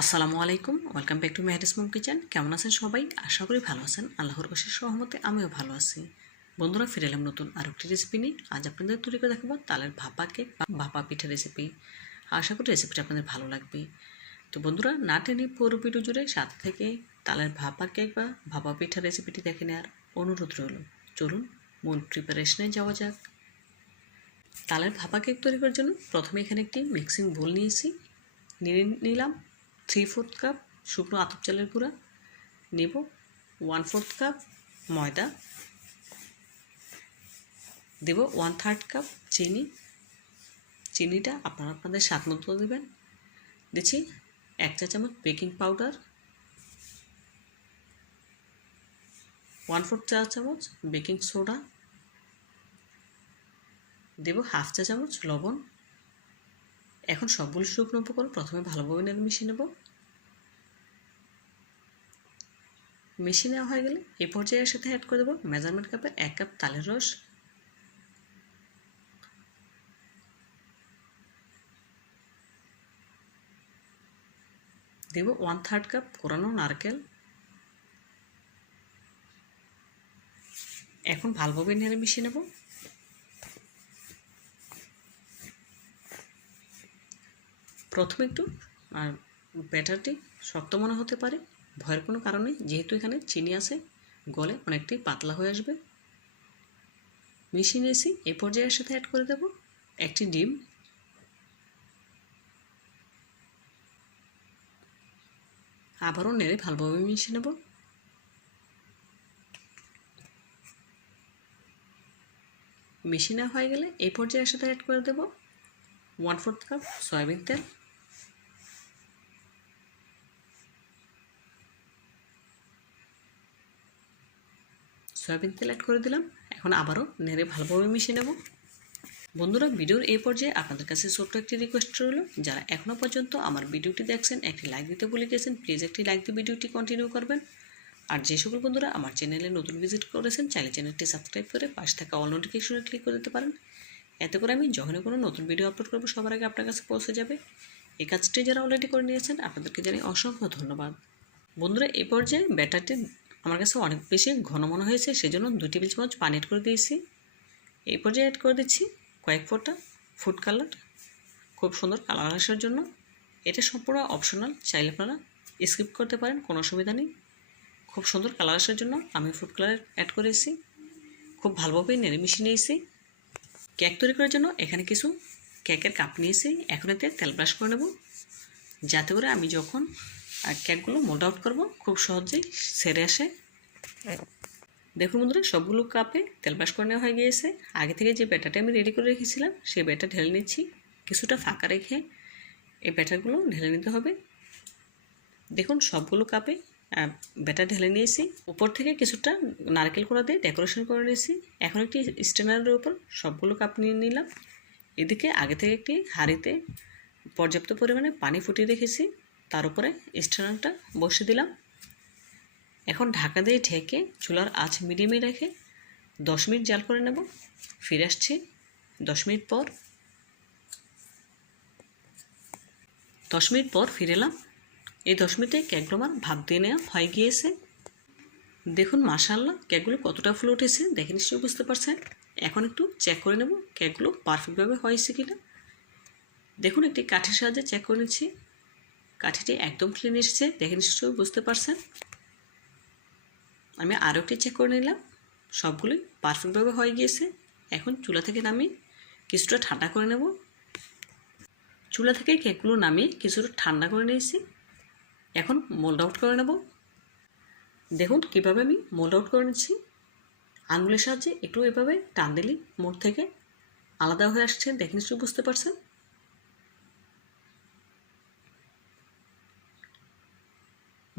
আসসালামু আলাইকুম, welcome back to মেহারিস মোম কিচেন। কেমন আছেন সবাই? আশা করি ভালো আছেন। আল্লাহর কাছে সহমতে আমিও ভালো আছি। বন্ধুরা, ফিরে এলাম নতুন আরও একটি রেসিপি নিয়ে। আজ আপনাদের তৈরি করে দেখাবো তালের ভাপা কেক বা ভাপা পিঠা রেসিপি আশা করি রেসিপিটা আপনাদের ভালো লাগবে। তো বন্ধুরা, না টেনে পুরো ভিডিও জুড়ে সাথে থেকে তালের ভাপা কেক বা ভাপা পিঠা রেসিপিটি দেখে নেওয়ার অনুরোধ রইল। চলুন, মূল প্রিপারেশনে যাওয়া যাক। তালের ভাপা কেক তৈরি করার জন্য প্রথমে এখানে একটি মিক্সিং বোল নিয়েছি। নিয়ে নিলাম। থ্রি ফোর্থ কাপ শুকনো আতপ চালের গুঁড়া, নেব ওয়ান ফোর্থ কাপ ময়দা, দেব ওয়ান থার্ড কাপ চিনি। চিনিটা আপনারা আপনাদের স্বাদ মতো দেবেন। দিচ্ছি এক চা চামচ বেকিং পাউডার ওয়ান ফোর্থ চা চামচ বেকিং সোডা দেব হাফ চা চামচ লবণ এখন সবগুলো শুকনো উপকরণ প্রথমে ভালোভাবে মিশিয়ে নেব। মিশিয়ে নেওয়া হয়ে গেলে এই পর্যায়ের সাথে অ্যাড করে দেবো মেজারমেন্ট কাপের এক কাপ তালের রস। দেব ওয়ান থার্ড কাপ কোরানো নারকেল। এখন ভালোভাবে নেড়ে মিশিয়ে নেব। প্রথমে একটু, আর ব্যাটারটি শক্ত মনে হতে পারে, ভয়ের কোনো কারণে যেহেতু এখানে চিনি আছে, গলে অনেকটাই পাতলা হয়ে আসবে। মিশিয়ে নিয়েছি এই পর্যায়ের সাথে অ্যাড করে দেব, একটি ডিম। আবারও নেড়ে ভালোভাবে মিশিয়ে নেব। মিশিয়ে নেওয়া হয়ে গেলে এই পর্যায়ের সাথে অ্যাড করে দেব ওয়ান ফোর্থ কাপ সয়াবিন তেল। সয়াবিন তেল অ্যাড করে দিলাম। এখন আবারও নেড়ে ভালোভাবে মিশিয়ে নেব। বন্ধুরা, ভিডিওর এই পর্যায়ে আপনাদের কাছে ছোট্ট একটি রিকোয়েস্ট রইল। যারা এখনও পর্যন্ত আমার ভিডিওটি দেখছেন, একটি লাইক দিতে ভুলে গেছেন প্লিজ একটি লাইক দিয়ে ভিডিওটি কন্টিনিউ করবেন। আর যে সকল বন্ধুরা আমার চ্যানেলে নতুন ভিজিট করেছেন, চাইলে চ্যানেলটি সাবস্ক্রাইব করে পাশে থাকা অল নোটিফিকেশনে ক্লিক করে দিতে পারেন। এতে করে আমি যখনই কোনো নতুন ভিডিও আপলোড করব, সবার আগে আপনার কাছে পৌঁছে যাবে। এই কাজটি যারা অলরেডি করে নিয়েছেন, আপনাদেরকে জানাই অসংখ্য ধন্যবাদ। বন্ধুরা এই পর্যায়ে ব্যাটারটি আমার কাছে অনেক বেশি ঘন মনে হয়েছে, সেজন্য দুই টেবিল চামচ পানি অ্যাড করে দিয়েছি। এই পর্যায়ে অ্যাড করে দিচ্ছি কয়েক ফোঁটা ফুড কালার খুব সুন্দর কালার আসার জন্য। এটা সম্পূর্ণ অপশনাল চাইলে আপনারা স্কিপ করতে পারেন, কোনো অসুবিধা নেই। খুব সুন্দর কালার আসার জন্য আমি ফুড কালার অ্যাড করেছি। খুব ভালোভাবে নেড়ে মিশিয়ে নিয়েছি। কেক তৈরি করার জন্য এখানে কিছু কেকের কাপ নিয়েছি। এখন এতে তেল ব্রাশ করে নেব। যাতে করে আমি যখন কেকগুলো মোল্ড আউট করব। খুব সহজেই সেরে আসে। দেখুন বন্ধুরা, সবগুলো কাপে তেল ব্রাশ করে নেওয়া হয়ে গিয়েছে। আগে থেকে যে ব্যাটারটা আমি রেডি করে রেখেছিলাম, সেই ব্যাটার ঢেলে নিচ্ছি। কিছুটা ফাঁকা রেখে এই ব্যাটারগুলো ঢেলে নিতে হবে। দেখুন, সবগুলো কাপে ব্যাটার ঢেলে নিয়েছি। উপর থেকে কিছুটা নারকেল কোড়া দিয়ে ডেকোরেশন করে নিয়েছি। এখন একটি স্ট্যান্ডারের উপর সবগুলো কাপ নিয়ে নিলাম। এদিকে আগে থেকে একটি হাঁড়িতে পর্যাপ্ত পরিমাণে পানি ফুটিয়ে রেখেছি। তার উপরে স্ট্যান্ডারটা বসে দিলাম। এখন ঢাকা দিয়ে ঢেকে চুলার আঁচ মিডিয়ামে রেখে দশ মিনিট জাল করে নেব। ফিরে আসছি দশ মিনিট পর। দশ মিনিট পর ফিরে এলাম। এই দশ মিনিটে কেকগুলো আমার ভাপ দিয়ে নেওয়া হয়ে গিয়েছে। দেখুন মাশাল্লাহ কেকগুলো কতটা ফুলে উঠেছে, দেখে নিশ্চয়ই বুঝতে পারছেন। এখন একটু চেক করে নেব কেকগুলো পারফেক্টভাবে হয়েছে কি না দেখুন, একটি কাঠের সাহায্যে চেক করে নিচ্ছি। কাঠিটি একদম ক্লিন এসেছে। দেখে নিশ্চয়ই বুঝতে পারছেন। আমি আরও একটি চেক করে নিলাম। সবগুলোই পারফেক্টভাবে হয়ে গিয়েছে। এখন চুলা থেকে নামিয়ে কিছুটা ঠান্ডা করে নেব। চুলা থেকে কেকগুলো নামিয়ে কিছুটা ঠান্ডা করে নিয়েছি। এখন মোল্ড আউট করে নেব। দেখুন কীভাবে আমি মোল্ড আউট করে নিচ্ছি। আঙুলের সাহায্যে একটু এভাবে টান দিলি মোড় থেকে আলাদা হয়ে আসছে। দেখে নিশ্চয়ই বুঝতে পারছেন।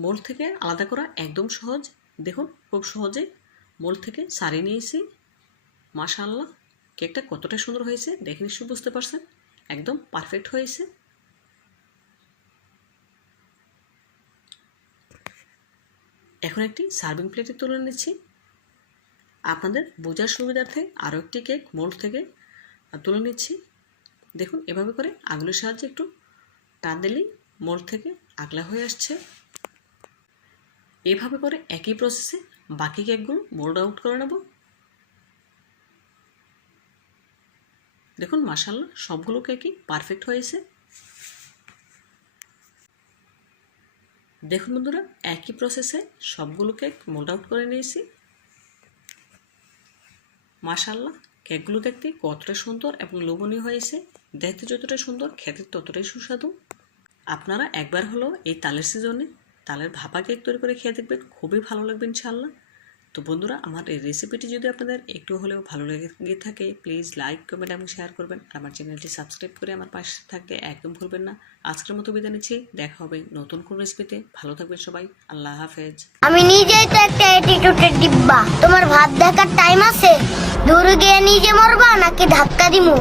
মোল থেকে আলাদা করা একদম সহজ। দেখুন, খুব সহজে মোল থেকে সারিয়ে নিয়েছি। মাশাল্লাহ কেকটা কতটা সুন্দর হয়েছে, দেখে নিশ্চয়ই বুঝতে পারছেন। একদম পারফেক্ট হয়েছে। এখন একটি সার্ভিং প্লেটে তুলে নিচ্ছি। আপনাদের বোঝার সুবিধার্থে আরও একটি কেক মোল্ড থেকে তুলে নিচ্ছি। দেখুন, এভাবে করে আঙুলের সাহায্যে একটু টান দিলেই মোল্ড থেকে আগলা হয়ে আসছে। এভাবে করে একই প্রসেসে বাকি কেকগুলো মোল্ড আউট করে নেব। দেখুন মাসাল্লাহ সবগুলো কেকই পারফেক্ট হয়েছে। দেখুন বন্ধুরা, একই প্রসেসে সবগুলো কেক মোল্ড আউট করে নিয়েছি। মাশাল্লাহ কেকগুলো দেখতে কতটা সুন্দর এবং লোভনীয় হয়েছে। দেখতে যতটা সুন্দর, খেতে ততটাই সুস্বাদু। আপনারা একবার হলো এই তালের সিজনে তালের ভাপা কেক তৈরি করে খেয়ে দেখবেন, খুবই ভালো লাগবে ইনশাল্লাহ তো বন্ধুরা, আমার এই রেসিপিটি যদি আপনাদের একটু হলেও ভালো লেগে থাকে প্লিজ লাইক কমেন্ট এবং শেয়ার করবেন। আর আমার চ্যানেলটি সাবস্ক্রাইব করে আমার পাশে থাকতে একদম ভুলবেন না। আজকের মতো বিদায় নিচ্ছি। দেখা হবে নতুন কোন রেসিপিতে ভালো থাকবেন সবাই। আল্লাহ হাফেজ। আমি নিজেই তো একটা অ্যাটিটিউডের ডিব্বা। তোমার ভাত দেখার টাইম আছে। দূরে গিয়ে নিজে মরবা নাকি ধাক্কা দিমু?